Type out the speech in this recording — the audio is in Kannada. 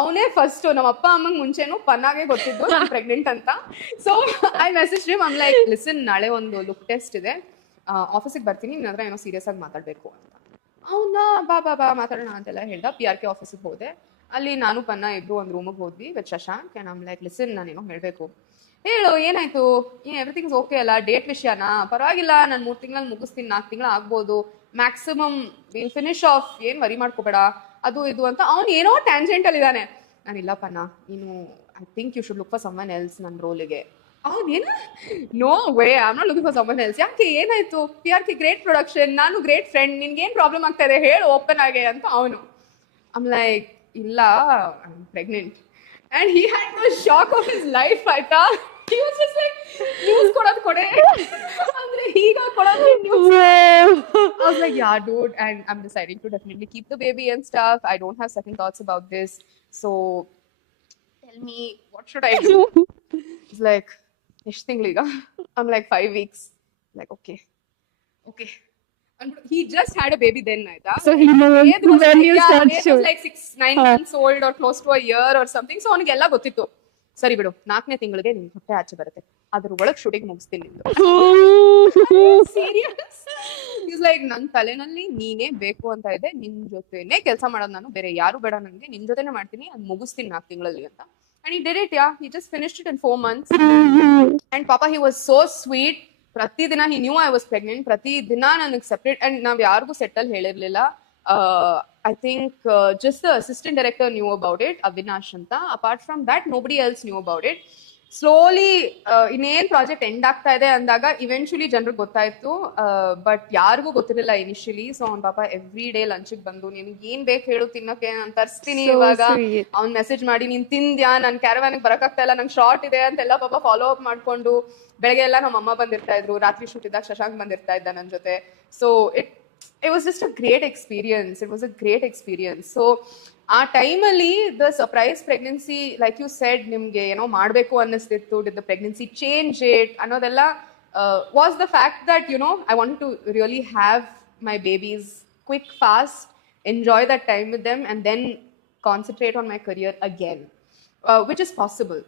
ಅವನೇ ಫಸ್ಟ್ ನಮ್ಮ ಅಪ್ಪ ಅಮ್ಮಂಗ್ ಮುಂಚೆನು ಪನ್ನಾಗೆ ಗೊತ್ತಿದ್ದು ನಾನು ಪ್ರೆಗ್ನೆಂಟ್ ಅಂತ. So I message him, I'm like listen, ನಾಳೆ ಒಂದು ಲುಕ್ ಟೆಸ್ಟ್ ಇದೆ, ಆಫೀಸಿಗೆ ಬರ್ತೀನಿ, ನಿನ್ನ ಹತ್ರ ಏನೋ ಸೀರಿಯಸ್ ಆಗಿ ಮಾತಾಡ್ಬೇಕು ಅಂತ. ಅವನ್ನ ಬಾ ಮಾತಾಡೋಣ ಅಂತೆಲ್ಲ ಹೇಳ್ದ. PRK ಆಫೀಸಿಗೆ ಹೋದೆ. ಅಲ್ಲಿ ನಾನು ಪನ್ನ ಇಬ್ರು ಒಂದು ರೂಮಿಗೆ ಹೋದ್ವಿ with Shashank. And I'm like listen, ನಾನೇನೋ ಹೇಳ್ಬೇಕು. ಹೇಳು ಏನಾಯ್ತು, ಎವ್ರಿಥಿಂಗ್ ಓಕೆ ಅಲ್ಲ, ಡೇಟ್ ವಿಷಯನಾ? ಪರವಾಗಿಲ್ಲ, ನಾನು 3 ತಿಂಗಳಲ್ಲಿ ಮುಗಿಸ್ತೀನಿ, 4 ತಿಂಗಳು ಆಗ್ಬೋದು ಮ್ಯಾಕ್ಸಿಮಮ್, ವಿಲ್ ಫಿನಿಶ್ ಆಫ್, ಏನ್ ವರಿ ಮಾಡ್ಕೋಬೇಡ, ಅದು ಇದು ಅಂತ. ಅವ್ನು ಏನೋ ಟ್ಯಾಂಜೆಂಟ್ ಅಲ್ಲಿ ಇದ್ದಾನೆ. ನಾನು ಇಲ್ಲಪ್ಪನ, ನೀನು I think you should look for someone else ನನ್ನ ರೋಲಿಗೆ. ಅವನೇನು no way, I am not looking for someone else. ಯಾಕೆ, ಏನಾಯ್ತು? PRK ಗ್ರೇಟ್ ಪ್ರೊಡಕ್ಷನ್, ನಾನು ಗ್ರೇಟ್ ಫ್ರೆಂಡ್, ನಿನ್ಗೆ ಏನ್ ಪ್ರಾಬ್ಲಮ್ ಆಗ್ತಾ ಇದೆ ಹೇಳು ಓಪನ್ ಆಗಿ ಅಂತ ಅವನು. ಐಮ್ ಲೈಕ್ ಇಲ್ಲ, I am pregnant. And he had the shock of his life ಆಯ್ತಾ. He was just like, news ಕೊಡೋದು ಕೊಡೆ ಅಂದ್ರೆ ಈಗ ಕೊಡೋದು news. I was like, yeah, dude, and I'm deciding to definitely keep the baby and stuff. I don't have second thoughts about this. So tell me, what should I do? He's like, ಎಷ್ಟು ತಿಂಗಳಿಗ? I'm like 5 weeks. Like, okay. And he just had a baby then, ಆಯ್ತಾ. So he knows when you start It was like 6-9 months old or close to a year or something. So ಅವನಿಗೆಲ್ಲ ಗೊತ್ತಿತ್ತು. ಸರಿ ಬಿಡು, 4ನೇ ತಿಂಗಳಿಗೆ ನಿನ್ ಹೊಟ್ಟೆ ಆಚೆ ಬರುತ್ತೆ, ಅದ್ರ ಒಳಗೆ ಶೂಟಿಂಗ್ ಮುಗಿಸ್ತೀನಿ. ಸೀರಿಯಸ್. ಈಸ್ ಲೈಕ್, ನನ್ ತಲೆನಲ್ಲಿ ನೀನೇ ಬೇಕು ಅಂತ ಇದೆ, ನಿನ್ ಜೊತೆನೆ ಕೆಲಸ ಮಾಡೋದು, ನಾನು ಬೇರೆ ಯಾರು ಬೇಡ ನನಗೆ, ನಿನ್ ಜೊತೆನೆ ಮಾಡ್ತೀನಿ, ಅದ್ ಮುಗಿಸ್ತೀನಿ 4 ತಿಂಗಳಲ್ಲಿ ಅಂತ. And he did it, yeah, he just finished it in 4 months. And papa, he was so sweet. ಪ್ರತಿದಿನ he knew I was pregnant, ಪ್ರತಿದಿನ ನನಗೆ ಸೆಪರೇಟ್. ಅಂಡ್ ನಾವ್ ಯಾರಿಗೂ settle ಹೇಳಿರ್ಲಿಲ್ಲ. I think just the assistant director knew about it, Avinash anta. Apart from that, nobody else knew about it. Slowly, ಇನ್ನೇನ್ ಪ್ರಾಜೆಕ್ಟ್ ಎಂಡ್ ಆಗ್ತಾ ಇದೆ ಅಂದಾಗ ಇವೆಂಚುಲಿ ಜನರಿಗೆ ಗೊತ್ತಾಯ್ತು. ಬಟ್ ಯಾರಿಗೂ ಗೊತ್ತಿರಲಿಲ್ಲ ಇನಿಷಿಯಲಿ. ಸೊ ಅವ್ನ ಪಾಪ ಎವ್ರಿ ಡೇ ಲಂಚಿಗೆ ಬಂದು, ನಿನ್ಗೆ ಏನ್ ಬೇಕು ಹೇಳು ತಿನ್ನೋಕೆ, ನಾನು ತರಿಸ್ತೀನಿ ಇವಾಗ. ಅವ್ನ್ ಮೆಸೇಜ್ ಮಾಡಿ, ನೀನ್ ತಿಂದ್ಯಾ, ನನ್ ಕ್ಯಾರವಾನಿಗೆ ಬರಕಾಗ್ತಾ ಇಲ್ಲ, ನಂಗೆ ಶಾರ್ಟ್ ಇದೆ ಅಂತೆಲ್ಲ ಪಾಪ ಫಾಲೋ ಅಪ್ ಮಾಡ್ಕೊಂಡು, ಬೆಳಗ್ಗೆ ಎಲ್ಲ ನಮ್ಮ ಅಮ್ಮ ಬಂದಿರ್ತಾ ಇದ್ರು, ರಾತ್ರಿ ಶೂಟ್ ಇದ್ದಾಗ ಶಶಾಂಕ್ ಬಂದಿರ್ತಾ ಇದ್ದ ನನ್ನ ಜೊತೆ. So it was just a great experience. It was a great experience. So ಆ ಟೈಮಲ್ಲಿ the surprise pregnancy, like you said, ನಿಮ್ಗೆ ಏನೋ ಮಾಡಬೇಕು ಅನ್ನಿಸ್ತಿತ್ತು, did the pregnancy change it ಅನ್ನೋದೆಲ್ಲ was the fact that you know I want to really have my babies quick, fast, enjoy that time with them, and then concentrate on my career again, which is possible.